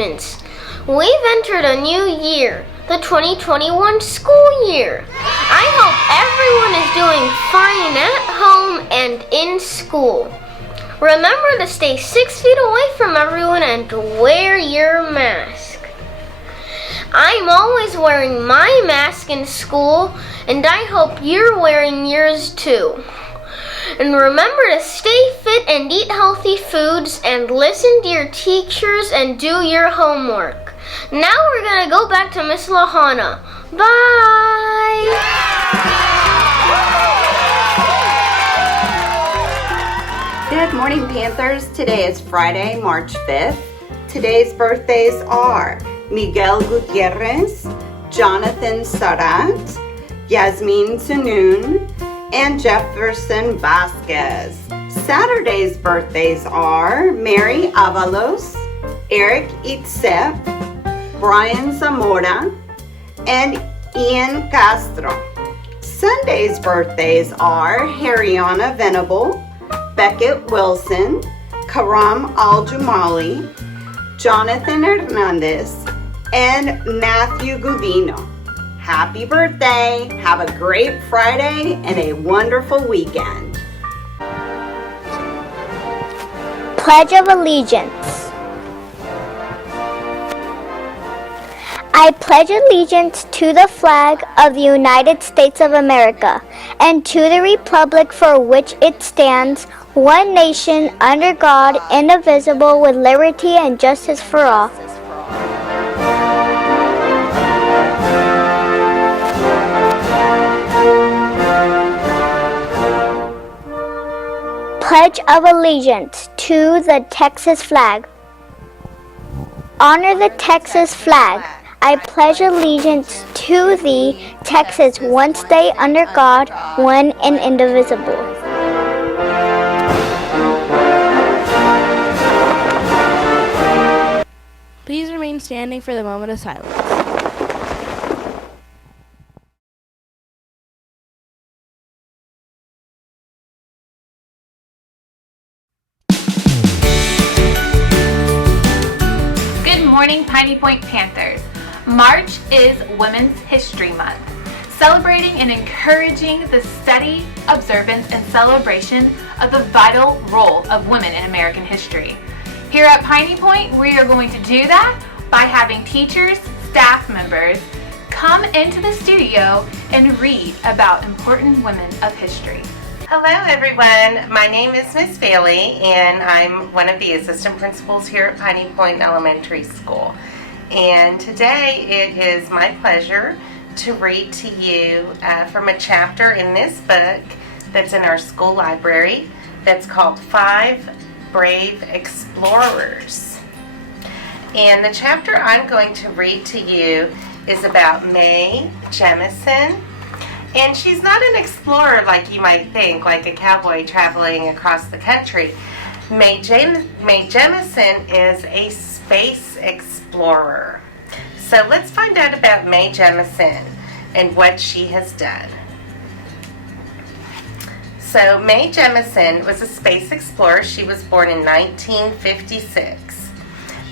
announcements. We've entered a new year, the 2021 school year. I hope everyone is doing fine at home and in school. Remember to stay 6 feet away from everyone and to wear your mask. I'm always wearing my mask in school, and I hope you're wearing yours too. And remember to stay fit and eat healthy foods and listen to your teachers and do your homework. Now we're going to go back to Miss Lahana. Bye! Good morning, Panthers. Today is Friday, March 5th. Today's birthdays are Miguel Gutierrez, Jonathan Sarat, Yasmin Zanoon, and Jefferson Vasquez. Saturday's birthdays are Mary Avalos, Eric Itzep, Brian Zamora, and Ian Castro. Sunday's birthdays are Hariana Venable, Beckett Wilson, Karam Al-Jumali, Jonathan Hernandez, and Matthew Gudino. Happy birthday! Have a great Friday and a wonderful weekend. Pledge of Allegiance. I pledge allegiance to the flag of the United States of America and to the republic for which it stands, one nation, under God, indivisible, with liberty and justice for all. Pledge of Allegiance to the Texas flag. Honor the Texas flag. I pledge allegiance to the Texas, one state under God, one and indivisible. Please remain standing for the moment of silence. Good morning, Piney Point Panthers. March is Women's History Month, celebrating and encouraging the study, observance, and celebration of the vital role of women in American history. Here at Piney Point, we are going to do that by having teachers, staff members come into the studio and read about important women of history. Hello everyone, my name is Miss Bailey and I'm one of the assistant principals here at Piney Point Elementary School. And today it is my pleasure to read to you from a chapter in this book that's in our school library that's called 5 Brave Explorers. And the chapter I'm going to read to you is about Mae Jemison. And she's not an explorer like you might think, like a cowboy traveling across the country. Mae Jemison is a space explorer. So let's find out about Mae Jemison and what she has done. So Mae Jemison was a space explorer. She was born in 1956.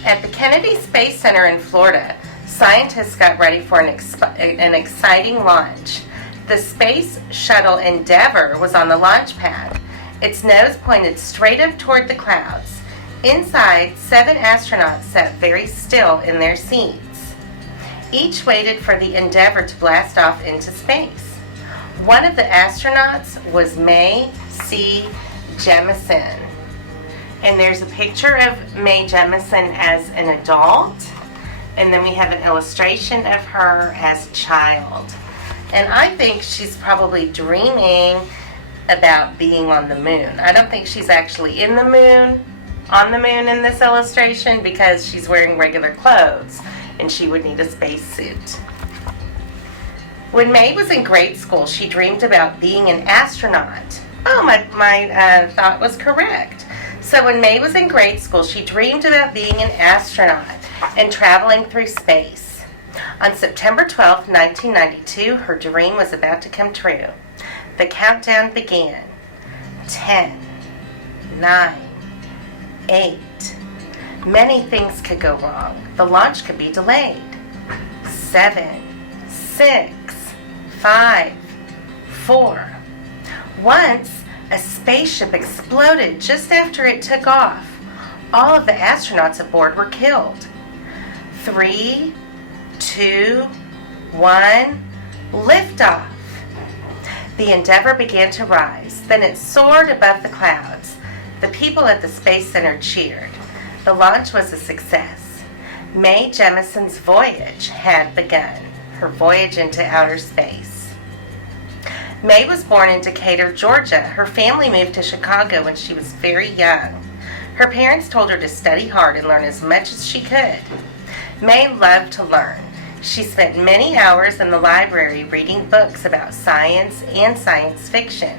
At the Kennedy Space Center in Florida, scientists got ready for an exciting launch. The Space Shuttle Endeavour was on the launch pad. Its nose pointed straight up toward the clouds. Inside, 7 astronauts sat very still in their seats. Each waited for the Endeavour to blast off into space. One of the astronauts was Mae C. Jemison. And there's a picture of Mae Jemison as an adult, and then we have an illustration of her as a child. And I think she's probably dreaming about being on the moon. I don't think she's actually on the moon in this illustration because she's wearing regular clothes and she would need a spacesuit. When Mae was in grade school, she dreamed about being an astronaut. Oh, my thought was correct. So when Mae was in grade school, she dreamed about being an astronaut and traveling through space. On September 12, 1992, her dream was about to come true. The countdown began. 10, 9, 8. Many things could go wrong. The launch could be delayed. 7, 6, 5, 4. Once, a spaceship exploded just after it took off. All of the astronauts aboard were killed. 3, 2, 1, liftoff. The Endeavour began to rise. Then it soared above the clouds. The people at the Space Center cheered. The launch was a success. Mae Jemison's voyage had begun, her voyage into outer space. Mae was born in Decatur, Georgia. Her family moved to Chicago when she was very young. Her parents told her to study hard and learn as much as she could. Mae loved to learn. She spent many hours in the library reading books about science and science fiction.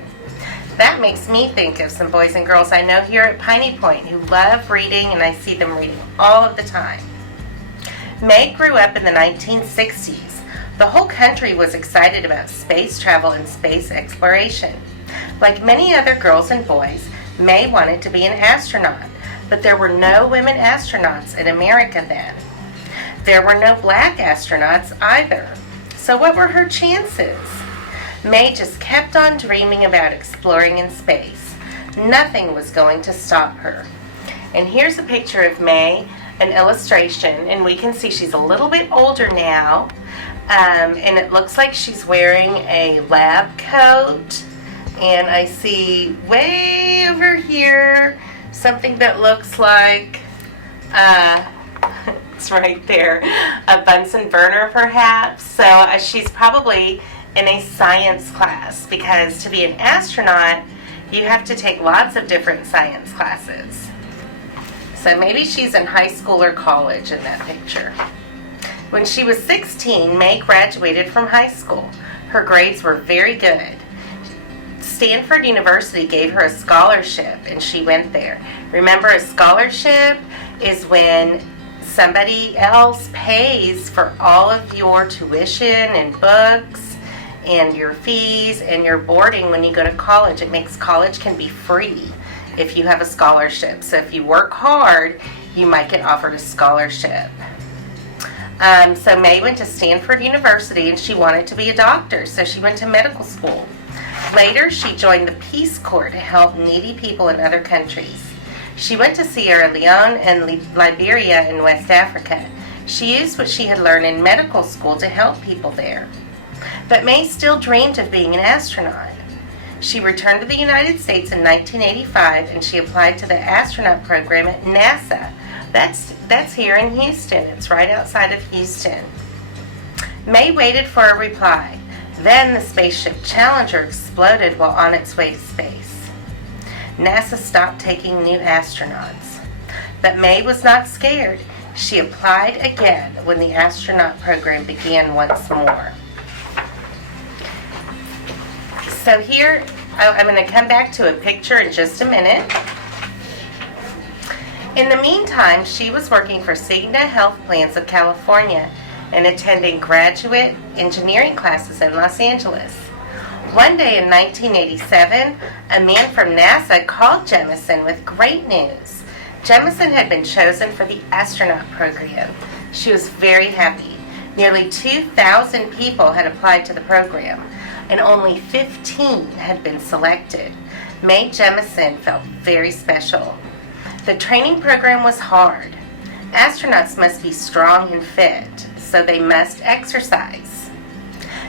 That makes me think of some boys and girls I know here at Piney Point who love reading, and I see them reading all of the time. Mae grew up in the 1960s. The whole country was excited about space travel and space exploration. Like many other girls and boys, Mae wanted to be an astronaut, but there were no women astronauts in America then. There were no black astronauts either. So what were her chances? Mae just kept on dreaming about exploring in space. Nothing was going to stop her. And here's a picture of Mae, an illustration, and we can see she's a little bit older now, and it looks like she's wearing a lab coat, and I see way over here something that looks like, it's right there, a Bunsen burner perhaps. So she's probably in a science class, because to be an astronaut you have to take lots of different science classes. So maybe she's in high school or college in that picture. When she was 16, Mae graduated from high school. Her grades were very good. Stanford University gave her a scholarship and she went there. Remember, a scholarship is when somebody else pays for all of your tuition and books and your fees and your boarding when you go to college. It makes college can be free if you have a scholarship. So if you work hard, you might get offered a scholarship. So Mae went to Stanford University and she wanted to be a doctor, so she went to medical school. Later, she joined the Peace Corps to help needy people in other countries. She went to Sierra Leone and Liberia in West Africa. She used what she had learned in medical school to help people there. But Mae still dreamed of being an astronaut. She returned to the United States in 1985 and she applied to the astronaut program at NASA. That's here in Houston. It's right outside of Houston. Mae waited for a reply. Then the spaceship Challenger exploded while on its way to space. NASA stopped taking new astronauts. But Mae was not scared. She applied again when the astronaut program began once more. So here, I'm going to come back to a picture in just a minute. In the meantime, she was working for Cigna Health Plans of California and attending graduate engineering classes in Los Angeles. One day in 1987, a man from NASA called Jemison with great news. Jemison had been chosen for the astronaut program. She was very happy. Nearly 2,000 people had applied to the program, and only 15 had been selected. Mae Jemison felt very special. The training program was hard. Astronauts must be strong and fit, so they must exercise.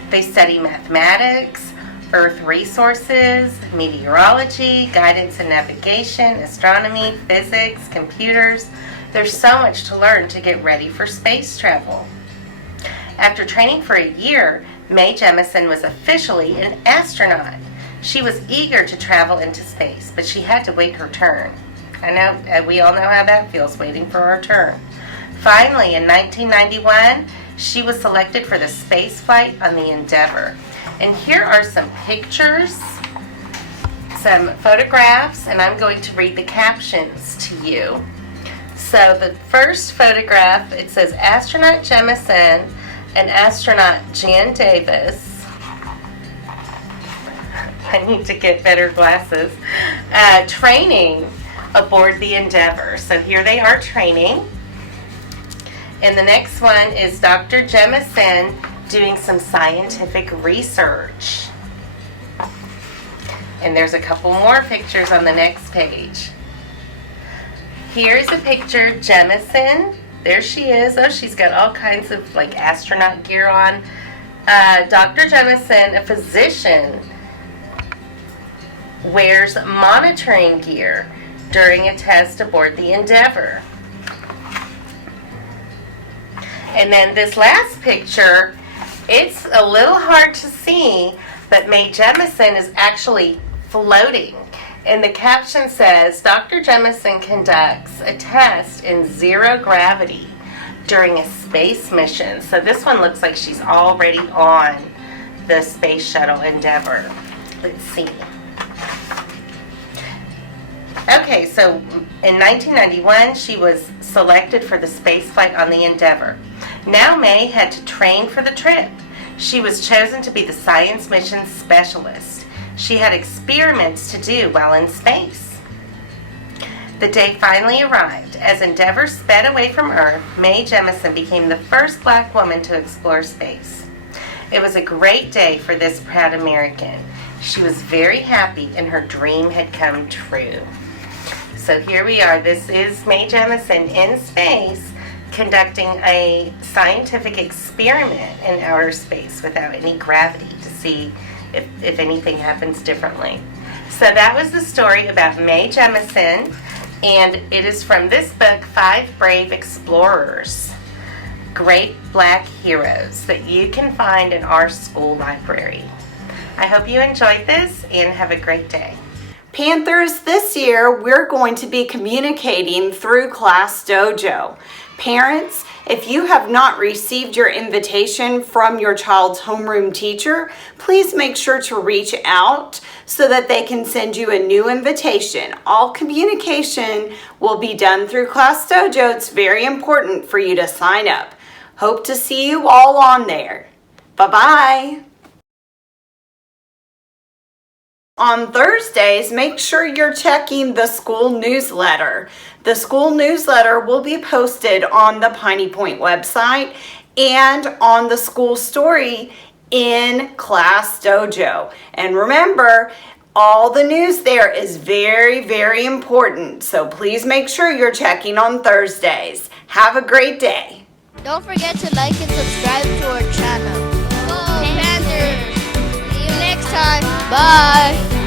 They study mathematics, earth resources, meteorology, guidance and navigation, astronomy, physics, computers. There's so much to learn to get ready for space travel. After training for a year, Mae Jemison was officially an astronaut. She was eager to travel into space, but she had to wait her turn. I know, we all know how that feels, waiting for our turn. Finally, in 1991, she was selected for the space flight on the Endeavour. And here are some pictures, some photographs, and I'm going to read the captions to you. So the first photograph, it says astronaut Jemison and astronaut Jan Davis. I need to get better glasses. Training aboard the Endeavor. So here they are training. And the next one is Dr. Jemison doing some scientific research. And there's a couple more pictures on the next page. Here's a picture of Jemison. There she is. Oh, she's got all kinds of like astronaut gear on. Dr. Jemison, a physician, wears monitoring gear during a test aboard the Endeavor. And then this last picture, it's a little hard to see, but Mae Jemison is actually floating. And the caption says, Dr. Jemison conducts a test in zero gravity during a space mission. So this one looks like she's already on the Space Shuttle Endeavor. Let's see. Okay, so in 1991, she was selected for the space flight on the Endeavor. Now Mae had to train for the trip. She was chosen to be the science mission specialist. She had experiments to do while in space. The day finally arrived. As Endeavour sped away from Earth, Mae Jemison became the first Black woman to explore space. It was a great day for this proud American. She was very happy and her dream had come true. So here we are. This is Mae Jemison in space conducting a scientific experiment in outer space without any gravity to see if anything happens differently. So that was the story about Mae Jemison, and it is from this book, 5 Brave Explorers, Great Black Heroes, that you can find in our school library. I hope you enjoyed this and have a great day. Panthers, this year we're going to be communicating through Class Dojo. Parents, if you have not received your invitation from your child's homeroom teacher, please make sure to reach out so that they can send you a new invitation. All communication will be done through Class Dojo. It's very important for you to sign up. Hope to see you all on there. Bye-bye. On Thursdays, make sure you're checking the school newsletter. The school newsletter will be posted on the Piney Point website and on the school story in Class Dojo. And remember, all the news there is very, very important. So please make sure you're checking on Thursdays. Have a great day. Don't forget to like and subscribe to our channel. Go Panthers! See you next time. Bye!